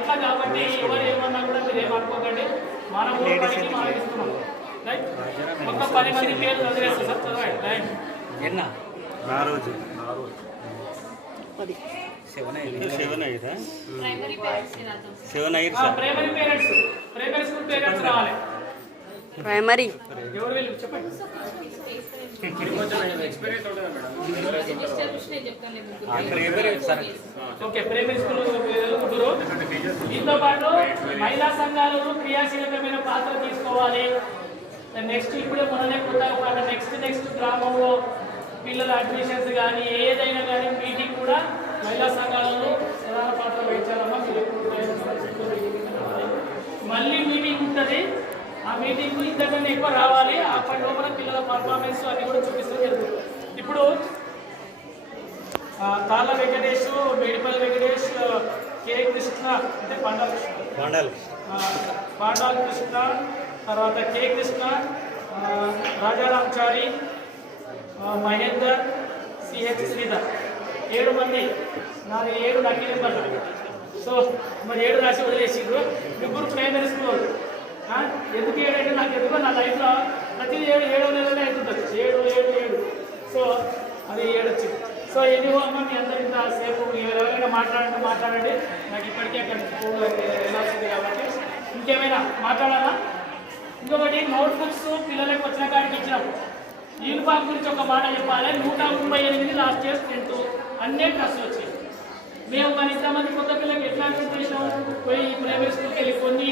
అట్లా కాబట్టి ఎవరు ఏమన్నా కూడా మీరు ఏమనుకోకండి. మనం పనికి మనం ఇస్తున్నాం. రైట్, ఒక 10 మంది పేరు చదివేస్తారు సార్. చదవండి. రైట్, ఎన్న నా రోజు 7 primary parents, primary school parents రావాలి. ప్రైమరీ ఎవరు వీళ్ళు చెప్పండి. ఓకే, ప్రైమరీ స్కూల్ ముగ్గురు. దీంతో పాటు మహిళా సంఘాలు క్రియాశీలకమైన పాత్ర తీసుకోవాలి. నెక్స్ట్ ఇప్పుడే మొన్ననే కొత్తగా పాట నెక్స్ట్ గ్రామంలో పిల్లల అడ్మిషన్స్ కానీ ఏదైనా కానీ మీటింగ్ కూడా మహిళా సంఘాలలో ప్రధాన పాత్ర వహించాలమ్మా. మళ్ళీ మీటింగ్ ఉంటుంది. ఆ మీటింగ్ ఇంతకన్నా ఎక్కువ రావాలి. అప్పటి లోపల పిల్లల పర్ఫార్మెన్స్ అన్ని కూడా చూపిస్తుంది జరుగుతుంది. ఇప్పుడు తాళ్ళ వెంకటేష్, మేడిపల్లి వెంకటేష్, కే కృష్ణ అంటే పాండాల కృష్ణ, తర్వాత కే కృష్ణ, రాజారాంచారి, మహేందర్, సిహెచ్ శ్రీధర్ 7 మంది. నాది 7 లక్కీ నెంబర్లు. సో మరి 7 రాసి వదిలేసిండ్రు. ముగ్గురు ప్రైమరీ స్కూల్. ఎందుకు 7 అంటే నాకు ఎందుకో నా లైఫ్లో ప్రతి 7 నెలలే అవుతుంటుంది. 7. సో అది 7 వచ్చింది. సో ఎన్నో అమ్మ మీ అందరి సేపు ఎవరైనా మాట్లాడండి. నాకు ఇప్పటికే అక్కడ స్కూల్ వెళ్ళాల్సింది కాబట్టి ఇంకేమైనా మాట్లాడాలా? ఇంకొకటి నోట్బుక్స్ పిల్లలకు వచ్చిన కాడికి ఇచ్చినాం. యూనిఫామ్ గురించి ఒక మాట చెప్పాలి. 138 లాస్ట్ ఇయర్ స్ట్రెంత్ అన్నీ డ్రెస్సులు వచ్చాయి. మేము మన ఇంతమంది కొత్త పిల్లలకి ఎట్లా అడ్జస్ట్ చేసినాం? పోయి ప్రైమరీ స్కూల్కి వెళ్ళి కొన్ని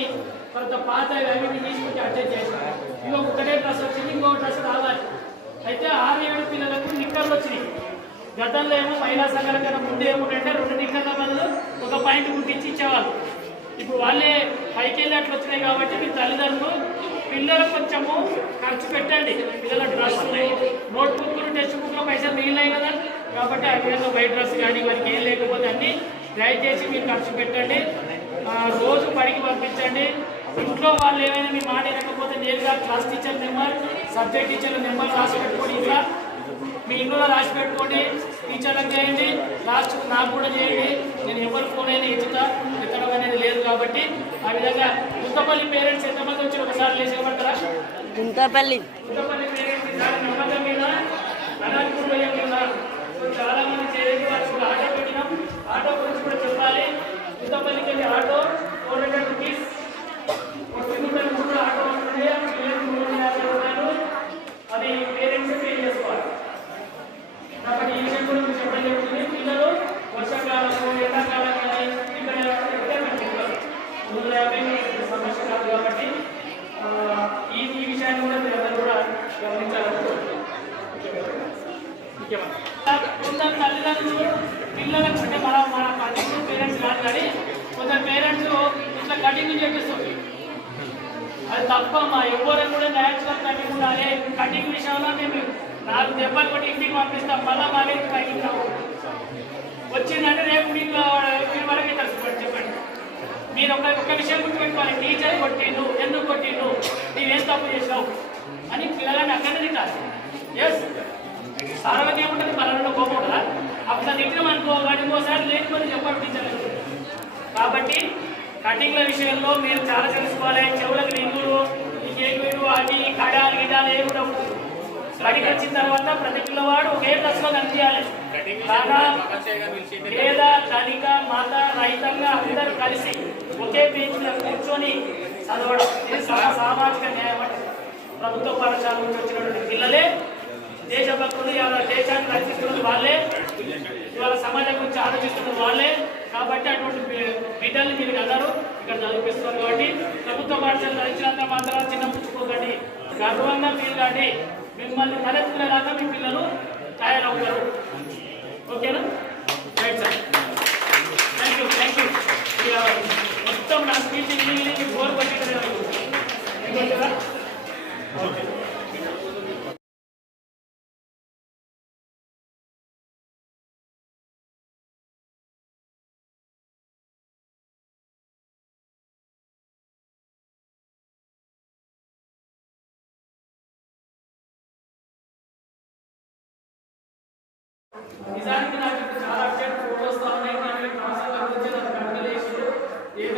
తర్వాత పాత అవి తీసుకొచ్చి అడ్జస్ట్ చేసినాం. ఒకటే డ్రెస్ వచ్చింది, ఇంకో డ్రెస్ రావాలి. అయితే 6-7 పిల్లలకు నిక్కర్లు వచ్చినాయి. గతంలో ఏమో మహిళా సంఘాల కన్నా ముందు ఏముంటే 2 నిక్కర్ల బదులు ఒక పాయింట్ గుర్తించి ఇచ్చేవాళ్ళు. ఇప్పుడు వాళ్ళే పైకి వెళ్ళి అట్లా వచ్చినాయి కాబట్టి మీ తల్లిదండ్రులు పిల్లలకు కొంచెము ఖర్చు పెట్టండి. పిల్లల డ్రెస్సులు, నోట్బుక్లు, టెక్స్ట్ బుక్లో పైసలు మిగిలినాయి కదా. కాబట్టి ఆ విధంగా వైట్ డ్రెస్ కానీ వారికి ఏం లేకపోతే అన్నీ దయచేసి మీరు ఖర్చు పెట్టండి. రోజు బడికి పంపించండి. ఇంట్లో వాళ్ళు ఏమైనా మీ మాట వినకపోతే నేరుగా క్లాస్ టీచర్ నెంబర్, సబ్జెక్ట్ టీచర్ల నెంబర్ రాసి పెట్టుకోండి. ఇంకా మీ ఇంట్లో రాసి పెట్టుకోండి. టీచర్లకు చేయండి, లాస్ట్ నాకు కూడా చేయండి. నేను ఎవరు ఫోన్ అయినా ఎత్తడం అనేది లేదు కాబట్టి ఆ విధంగా. గుంతపల్లి పేరెంట్స్ ఎంతమంది వచ్చి ఒకసారి లేచేయమంటారా? గుంతపల్లి పేరెంట్స్ నమ్మకం మీద అనాథపూర్ మీద చాలా మంది చేయండి. వాళ్ళకి కూడా ఆటో పెట్టినాం. ఆటో గురించి కూడా చెప్పాలి. గుంతపల్లికి వెళ్ళి ఆటో 400 రూపీస్. కూడా ఆటో వస్తుంది. 350 రూపాయలు అది పేరెంట్స్ పే చేసుకోవాలి. కాబట్టి ఈ విషయం కూడా చెప్పడం జరుగుతుంది. పిల్లలు వర్షాకాలము, ఎండాకాలం కానీ ఇక్కడ 150 సమస్య కాదు కాబట్టి ఈ విషయాన్ని కూడా మీరందరూ కూడా గమనించాలని కొందరు తల్లిదండ్రులు పిల్లలకు అంటే మన పర్టికులర్ పేరెంట్స్ కాదు కానీ కొందరు పేరెంట్స్ ఇట్లా కటింగ్ చేపిస్తుంది. అది తప్పమ్మా. ఎవరైనా కూడా న్యాచురల్ కటింగ్ ఉండాలి. కటింగ్ విషయంలో మేము 4 దెబ్బలు కొట్టి ఇంటికి పంపిస్తాం. మళ్ళీ మాకు కటింగ్ వచ్చిందంటే రేపు మీకు వరకే తెలుసుకోండి. చెప్పండి. మీరు ఒక విషయం గుర్తుపెట్టుకోవాలి. టీచర్ కొట్టిండు, ఎందుకు కొట్టిండు, నీవేం తప్పు చేసావు అని పిల్లలని అక్కడే తింటారు. ఎస్, సారవతి ఏముంటుంది, పలానా కోపం కదా. అట్లా తిట్టడం అనుకో, వాటి ఇంకోసారి లేకపోతే చెప్పండి టీచర్. కాబట్టి కటింగ్ల విషయంలో మీరు చాలా తెలుసుకోవాలి. చెవులకు రింగులు, ఈ కేకులు, అవి కడాలు గిడాలు ఏమి కూడా ఉంటుంది. బడికి వచ్చిన తర్వాత ప్రతి పిల్లవాడు ఒకే డ్రెస్లో కనిపించాలి. పేద, ధనిక, మత రహితంగా అందరూ కలిసి ఒకే బెంచ్లో కూర్చొని చదవడం ఇది సామాజిక న్యాయం. అంటే ప్రభుత్వ పాఠశాల నుంచి వచ్చినటువంటి పిల్లలే దేశభక్తులు. ఇవాళ దేశాన్ని రక్షిస్తున్నది వాళ్ళే, ఇవాళ సమాజం గురించి ఆలోచిస్తున్నది వాళ్ళే. కాబట్టి అటువంటి బిడ్డలు మీరు అందరూ ఇక్కడ చదివిస్తున్నారు. కాబట్టి ప్రభుత్వ పాఠశాల చదివించినంత మాత్రం చిన్న పుచ్చుకోకండి, గర్వంగా ఫీల్ కాండి. మిమ్మల్ని తలెత్తుకునేలాగా మీ పిల్లలు తయారవుతారు. ఓకేనా? Right sir, thank you. మొత్తం నా స్పీచ్ ఇంగ్లీష్ బోర్ పట్టి కదా. ఓకే. నిజానికి నాకు చాలా అప్డేట్ ఫోటోస్ ఉన్నాయి. క్లాసుల గురించి నాకు కంపెనీ ఏ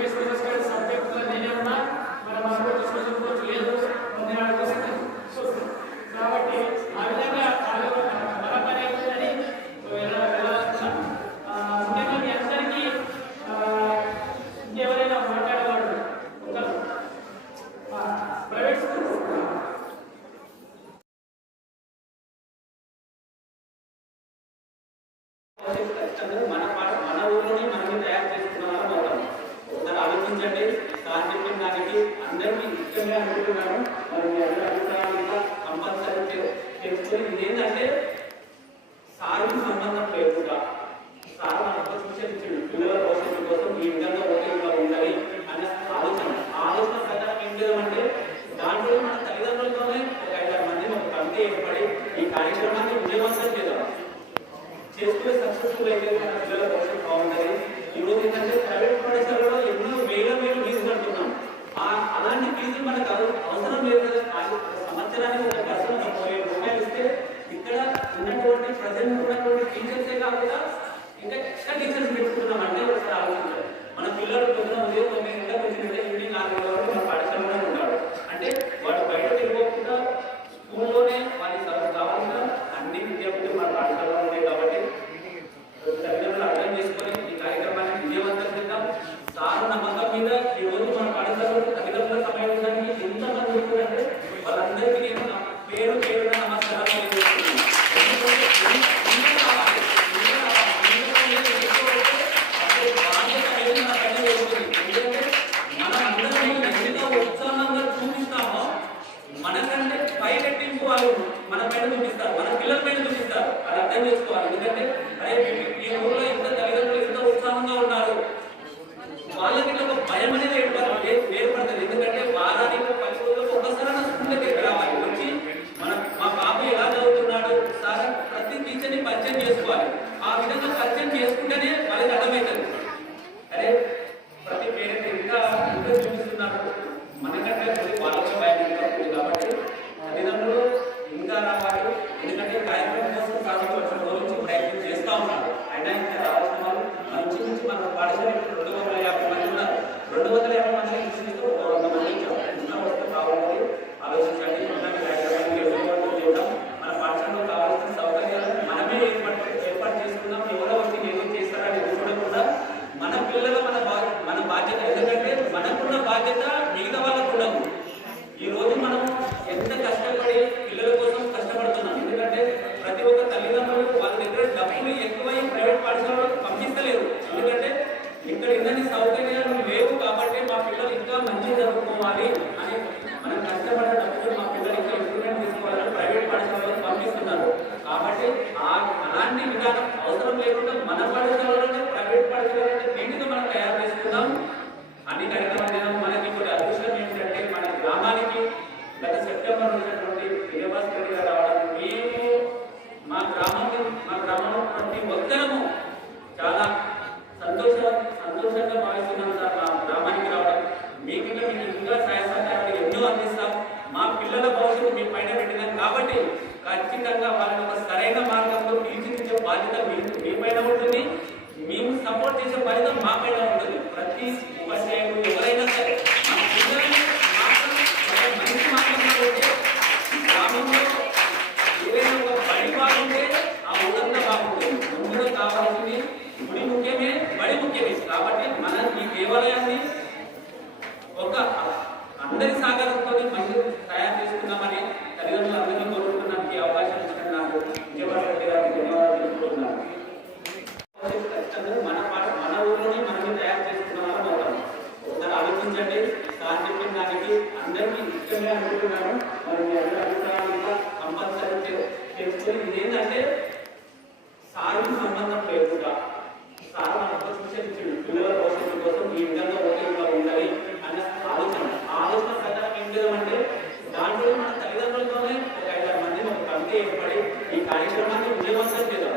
ఇష్టమే అనుకుంటున్నాను. మరి మీ అందరి అభిప్రాయాలు కంపల్సరీ తెలుసుకొని ఇదేంటంటే సార్కి సంబంధం లేకుండా సార్ మనకు సూచన ఇచ్చిండు పిల్లల భవిష్యత్తు కోసం ఈ విధంగా ఓకేగా ఉండాలి అనే ఆలోచన ప్రకారం ఏం చేద్దామంటే దాంట్లో మన తల్లిదండ్రులతోనే ఒక 5-6 మంది ఒక కమిటీ ఏర్పడి ఈ కార్యక్రమాన్ని విజయవంతం చేద్దాం. చేసుకునే సక్సెస్ఫుల్ అయితే మన పిల్లల భవిష్యత్తు బాగుంటుంది. ఈరోజు ఏంటంటే ప్రైవేట్ పాఠశాలలో ఎన్నో వేల ఫీజులు కడుతున్నాం. అలాంటి ఫీజులు మనకు అవసరం లేదు కదా. సంవత్సరానికి ఒక పర్సన్ 30,000 రూపాయలు ఇస్తే ఇక్కడ ఉన్నటువంటి ప్రజెంట్ ఉన్నటువంటి టీచర్సే కాకుండా ఇంకా ఎక్స్ట్రా టీచర్స్ పెట్టుకున్నాం అంటే ఒకసారి ఆలోచించాలి. మన పిల్లలు పొద్దున ఉదయం 9 గంటలకు వచ్చినట్టే ఈవినింగ్ 4 గంటల వరకు మన పాఠశాలలోనే ఉంటాడు. అంటే వాడు బయట తిరగకుండా స్కూల్లోనే వాళ్ళకి కావాల్సిన అన్ని విద్యార్థులు మన పాఠశాలలో ఉన్నాయి. కాబట్టి తల్లిదండ్రులు అర్థం చేసుకొని ఈ కార్యక్రమాన్ని విజయవంతం చేద్దాం. సార్ నమ్మకం మీద ఈ రోజు మన పాఠశాలలో తల్లిదండ్రుల సమావేశానికి ఎంతమంది ఉంటుందంటే వాళ్ళందరికీ నేను పేరు పేరున నమస్కారాలు తెలియజేస్తున్నాను. బాధ్యత అనేది నా పైన వేస్తుంది. ఎందుకంటే మనం అందరం ఎంత ఉత్సాహంగా చూపిస్తామో మనకంటే పైకెట్టింపు వాళ్ళు మన పైన చూపిస్తారు, మన పిల్లల పైన చూపిస్తారు. అది అర్థం చేసుకోవాలి. ఎందుకంటే అరే ఈ ఊళ్ళో ఇంత తల్లిదండ్రులు ఎంత ఉత్సాహంగా ఉన్నారు, వాళ్ళకి ఒక భయం అనేది ఏర్పడుతుంది. ఎందుకంటే వారానికి 10 రోజులకు ఒకసారి స్కూల్ దగ్గరికి రావాలి, వచ్చి మా బాబు ఎలా చదువుతున్నాడు సార్ ప్రతి టీచర్ని పరిచయం చేసుకోవాలి. ఆ విధంగా పరిచయం చేసుకుంటేనే వాళ్ళకి అర్థమవుతుంది. అరే ప్రతి పేరెంట్ ఇంకా చూపిస్తున్నారు మనకంటే వాళ్ళకి భయం ఉంటుంది. కాబట్టి తల్లిదండ్రులు ఇంకా రావాలి. ఎందుకంటే కార్యక్రమం కోసం సాధించిన రోజు నుంచి ప్రయత్నం చేస్తూ ఉన్నారు. అయినా ఇంకా రావాల్సిన వాళ్ళు మంచి నుంచి మన పాఠశాల 250 మంది ఉన్నారు. 250 మంది ఇచ్చినట్టు 100 మంది ఇంకా వస్తే కావాలి. ఆలోచించండి. చూద్దాం. మన పాఠశాలలో కావాల్సిన సౌకర్యాలు మనమే ఏర్పాటు చేసుకుందాం. ఎవరో వచ్చి ఏం చేస్తారని చూడకుండా మన పిల్లల మన బాధ్యత. ఎందుకంటే మనకున్న బాధ్యత మిగతా వాళ్ళకు ఉండదు. ఈ రోజు మనం ఎంత కష్టపడి పిల్లల కోసం కష్టపడుతున్నాం. ఎందుకంటే ప్రతి ఒక్క తల్లిదండ్రులు వాళ్ళ దగ్గర డబ్బులు ఎక్కువై ప్రైవేట్ పాఠశాలలో పంపిస్తలేరు. ఎందుకంటే ఇక్కడ ఇన్ని సౌకర్యాలు లేవు కాబట్టి మా పిల్లలు ఇంకా మంచిగా చదువుకోవాలి అని మనం కష్టపడే డబ్బులు మా పిల్లలు ఇంకా ఇంప్రూవ్మెంట్ తీసుకోవాలని ప్రైవేట్ పాఠశాలలో పంపిస్తున్నారు. కాబట్టి అలాంటి విధానం అవసరం లేకుండా మన పాఠశాలలోనే ప్రైవేట్ పాఠశాలలోనే నీటిగా మనం తయారు చేసుకుందాం. అన్ని కార్యక్రమాలు మనకి ఇప్పుడు అదృష్టం ఏంటంటే మన గ్రామానికి గత సెప్టెంబర్ వచ్చినటువంటి విజయభాస్కర్ రెడ్డి గారు రావడం, మేము మా గ్రామంలో ప్రతి ఒక్కరము చాలా సంతోషంగా భావిస్తున్నాం సార్. మా గ్రామానికి రావడం మీకు ఇంకా సహాయ సహకారాలు ఎన్నో అందిస్తాం. మా పిల్లల భవిష్యత్తు మీ పైన పెట్టినాం కాబట్టి ఖచ్చితంగా వాళ్ళని ఒక సరైన మార్గంలో తీర్చిదిద్దే బాధ్యత మీ పైన ఉంటుంది. మేము సపోర్ట్ చేసే బాధ్యత మా పైన ఉంటుంది. ప్రతి ఉపాధ్యాయులు ఎవరైనా సరే మా పిల్లల్ని మంచి మాట్లాడుతుంటే గ్రామంలో ఏదైనా ఒక బడి బాగుంటే ఆ ఊరంతా బాగుంటుంది. ముందుగా కావాల్సింది గుడి ముఖ్యమే, బడి ముఖ్యమే. కాబట్టి మన ఈ దేవాలయాన్ని ఒక అందరి సహకారంతో మంచి తయారు చేసుకుందామని తల్లిదండ్రులు అందరినీ కోరుకుంటున్నాను. ఈ అవకాశం ఇచ్చిన నాకు విజయభాస్కర్ గారికి ధన్యవాదాలు తెలుపుకుంటున్నాను. మన ఊరిలోనే మనమే తయారు చేసుకున్నామని అవుతాం. ఒకసారి ఆలోచించండి. సార్ చెప్పిన దానికి అందరికీ ఇష్టమే అనుకుంటున్నాను. మరి మీ అందరి అభిప్రాయాలు కంపల్సరీ తెలుసుకొని ఇదేంటంటే సార్కి సంబంధం లేకుండా సార్ మనకు సూచన ఇచ్చిండు పిల్లల భవిష్యత్తు కోసం ఈ విధంగా ఓకేగా ఉండాలి అనే ఆలోచన ప్రకారం ఏం చేద్దామంటే దాంట్లో మన తల్లిదండ్రులతోనే ఒక 5-6 మంది ఒక కమిటీ ఏర్పడి ఈ కార్యక్రమాన్ని విజయవంతం చేద్దాం.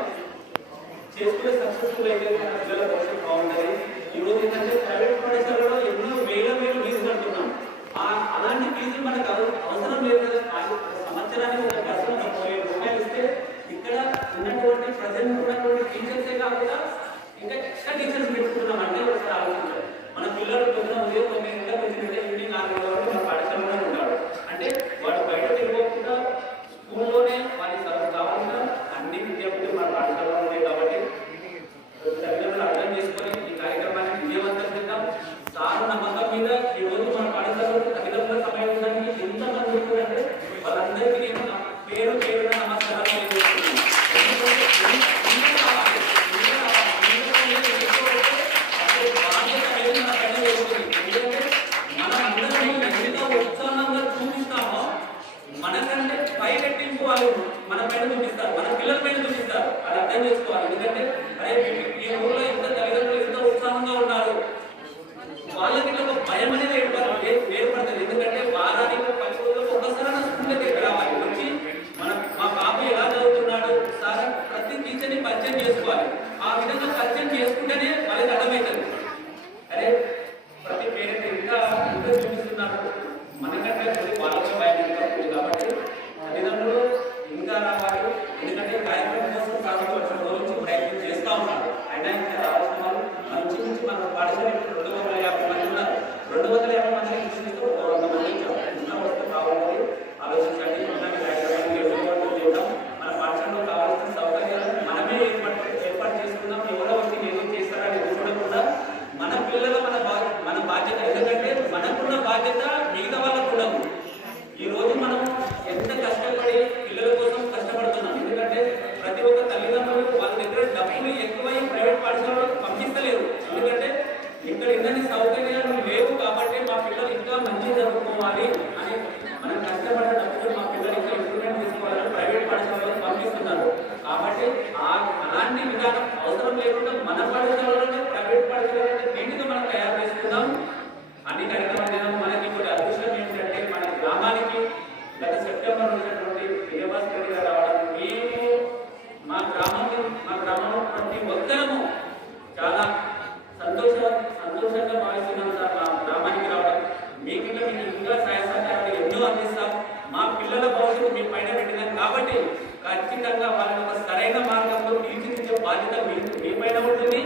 చేసుకునే సక్సెస్ఫుల్ అయితే మన పిల్లల భవిష్యత్తు బాగుంటుంది. ఈరోజు ఏంటంటే ప్రైవేట్ పాఠశాలలో ఎన్నో వేల ఫీజులు కడుతున్నాం. అలాంటి ఫీజులు మనకు అవసరం లేదు కదా. సంవత్సరానికి ఒక పర్సన్ 30,000 రూపాయలు ఇస్తే ఇక్కడ ఉన్నటువంటి ప్రజెంట్ ఉన్నటువంటి టీచర్సే కాకుండా ఇంకా ఎక్స్ట్రా టీచర్స్ పెట్టుకున్నాం అంటే ఒకసారి ఆలోచించాలి. మన పిల్లలు పొద్దున ఉదయం 9 గంటలకు వచ్చినట్టే ఈవినింగ్ 4 గంటల వరకు మన పాఠశాలలోనే ఉంటాడు. అంటే వాడు బయట తిరగకుండా స్కూల్లోనే వాళ్ళకి కావాల్సిన అన్ని విద్యార్థులు మన పాఠశాలలో ఉన్నాయి. కాబట్టి తల్లిదండ్రులు అర్థం చేసుకొని ఈ కార్యక్రమాన్ని విజయవంతం చేద్దాం. సార్ నమ్మకం మీద ఈ రోజు మన పాఠశాలలో తల్లిదండ్రుల సమావేశానికి ఎంతమంది ఉంటుందంటే వాళ్ళందరికీ నేను పేరు పేరున నమస్కారాలు తెలియజేస్తున్నాను. బాధ్యత అనేది నా పైన వేస్తుంది. ఎందుకంటే మనం అందరం ఎంత ఉత్సాహంగా చేస్తున్నారు మనకంటే వాళ్ళకి భయం ఉంది కాబట్టి తల్లిదండ్రులు ఇంకా రావాలి. ఎందుకంటే కార్యక్రమం కోసం కాబట్టి వచ్చిన రోజు నుంచి ప్రయత్నం చేస్తూ ఉన్నారు. అయినా ఇంకా రావాల్సిన వాళ్ళు మంచి నుంచి మన పాఠశాల 250 మంది ఉన్నారు. 250 మంది ఇన్స్టిట్యూట్ 100 మంది ఇంకా వస్తే బాగుంటుంది. ఆలోచించండి. చేద్దాం. మన పాఠశాలలో కావాల్సిన సౌకర్యాలను మనమే ఏర్పాటు చేసుకుందాం. ఎవరో వచ్చి ఏం చేస్తారని చూడకుండా మన పిల్లల మన బాధ్యత. ఎందుకంటే మనకున్న బాధ్యత మిగతా వాళ్ళకు ఉండదు. ఈ రోజు మనం ఎంత కష్టపడి పిల్లల కోసం కష్టపడుతున్నాం. ఎందుకంటే ప్రతి ఒక్క తల్లిదండ్రులు వాళ్ళ దగ్గర డబ్బులు ఎక్కువై ప్రైవేట్ పాఠశాలకు పంపిస్తలేరు. ఎందుకంటే ఇక్కడ ఇన్ని సౌకర్యాలు లేవు కాబట్టి మా పిల్లలు ఇంకా మంచిగా చదువుకోవాలి అని మనం కష్టపడ్డ డబ్బులు మా పిల్లలు ఇంకా ఇంప్రూవ్మెంట్ చేసుకోవాలని ప్రైవేట్ పాఠశాలకు పంపిస్తున్నారు. కాబట్టి అలాంటి విధానం అవసరం లేకుండా మన పాఠశాలలోనే ప్రైవేట్ పాఠశాలలోనే నీటిగా మనం తయారు చేసుకుందాం. అన్ని కార్యక్రమాలు మనకి కూడా అదృష్టం ఏంటంటే మన గ్రామానికి గత సెప్టెంబర్ ఉన్నటువంటి విజయభాస్కర్ రెడ్డి గారు రావడం, మేము మా గ్రామంలో ప్రతి ఒక్కరము చాలా సంతోషంగా భావిస్తున్నాం సార్. మా గ్రామానికి రావడం మీకు ఇంకా సహాయ సహకారాలు ఎన్నో అందిస్తాం. మా పిల్లల భవిష్యత్తు మీ పైన పెట్టినాం కాబట్టి ఖచ్చితంగా వాళ్ళని ఒక సరైన మార్గంలో తీర్చిదిద్దే బాధ్యత మీ పైన ఉంటుంది.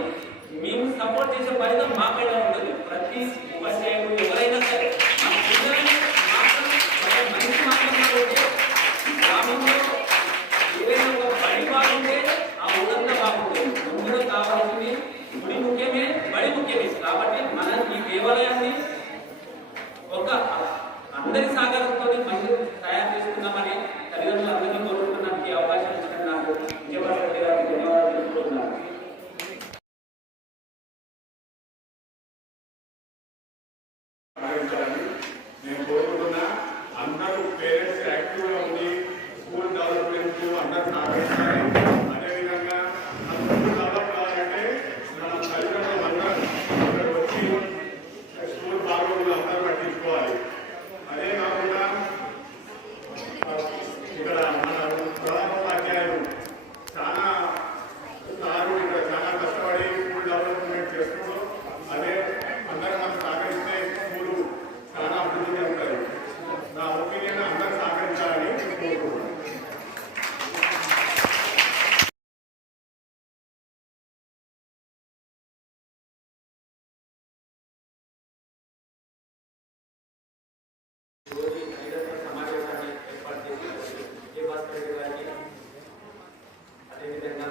మేము సపోర్ట్ చేసే బాధ్యత మా పైన ఉంటుంది. ప్రతి ఉపాధ్యాయులు ఎవరైనా సరే మా పిల్లల్ని మంచి మార్గంలో ఉంటే గ్రామంలో ఏదైనా ఒక బడి బాగుంటే ఆ ఊరంతా బాగుంటుంది. ముందుగా కావాల్సింది గుడి ముఖ్యమే, బడి ముఖ్యమే. కాబట్టి మనం ఈ దేవాలయాన్ని ఒక అందరి సహకారంతో మంచి తయారు చేసుకుందామని తల్లిదండ్రులు అందరినీ కోరుకుంటున్నాను. ఈ అవకాశం ఇచ్చిన నాకు విజయభాస్కర్ రెడ్డి గారికి ధన్యవాదాలు తెలుపుతున్నాను. నేను కోరుకుంటున్నా అందరూ పేరెంట్స్ యాక్టివ్గా ఉండి స్కూల్ డెవలప్మెంట్ అందరూ సహకరించాలి. అదేవిధంగా స్కూల్ డెవలప్ కావాలంటే మన తల్లిదండ్రులు అందరూ ఇక్కడ వచ్చి స్కూల్ బాగోగులు అందరూ పట్టించుకోవాలి. అదే కాకుండా ఇక్కడ మన ప్రధానోపాధ్యాయులు చాలా సారు ఇక్కడ చాలా కష్టపడి స్కూల్ డెవలప్మెంట్ చేస్తున్నారు. అదే అందరూ మనం సహకరిస్తే స్కూలు చాలా అభివృద్ధి ఉంటుంది. నా ఒపీనియన్ అందరూ సహకరించాలని కోరుకుంటున్నాను. సమావేశాన్ని ఏర్పాటు చేసి విజయభాస్కర్ రెడ్డి గారికి, అదేవిధంగా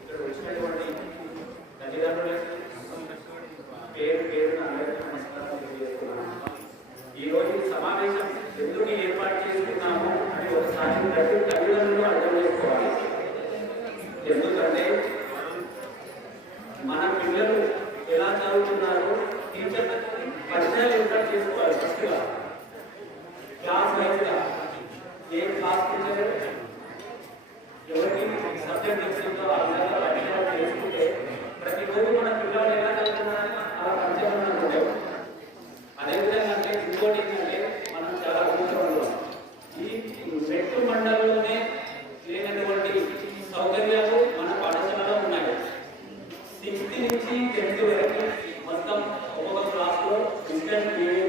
ఇక్కడ వచ్చినటువంటి తల్లిదండ్రులకి పేరున అందరికీ నమస్కారం తెలియజేస్తున్నాను. ఈరోజు సమావేశం ఎందుకు ఏర్పాటు చేసుకున్నాము అని ఒకసారి ప్రతి తల్లిదండ్రులు అర్థం చేసుకోవాలి. ఎందుకంటే మన పిల్లలు ఎలా చదువుతున్నారో టీచర్లకు పరిచయాలు ఏర్పాటు చేసుకోవాలి. ఫస్ట్గా క్లాస్ వైజ్గా ఏ క్లాస్ టీచర్ ఎవరికి సబ్జెక్ట్ ఇచ్చిందో ఆ విధంగా పరిచయాలు చేసుకుంటే ప్రతిరోజు మన పిల్లలు ఎలా చదువుతున్నారని అలా పరిచయం ఉంటాయి. అదేవిధంగా అంటే ఇంకోటి ఏంటంటే మనం చాలా అదృష్టంలో ఈ మెట్టు మండలంలోనే లేనటువంటి సౌకర్యాలు మన పాఠశాలలో ఉన్నాయి. 6th నుంచి 10th వరకు మొత్తం ఒక్కొక్క క్లాస్లో ఇన్స్టెంట్ టీవీ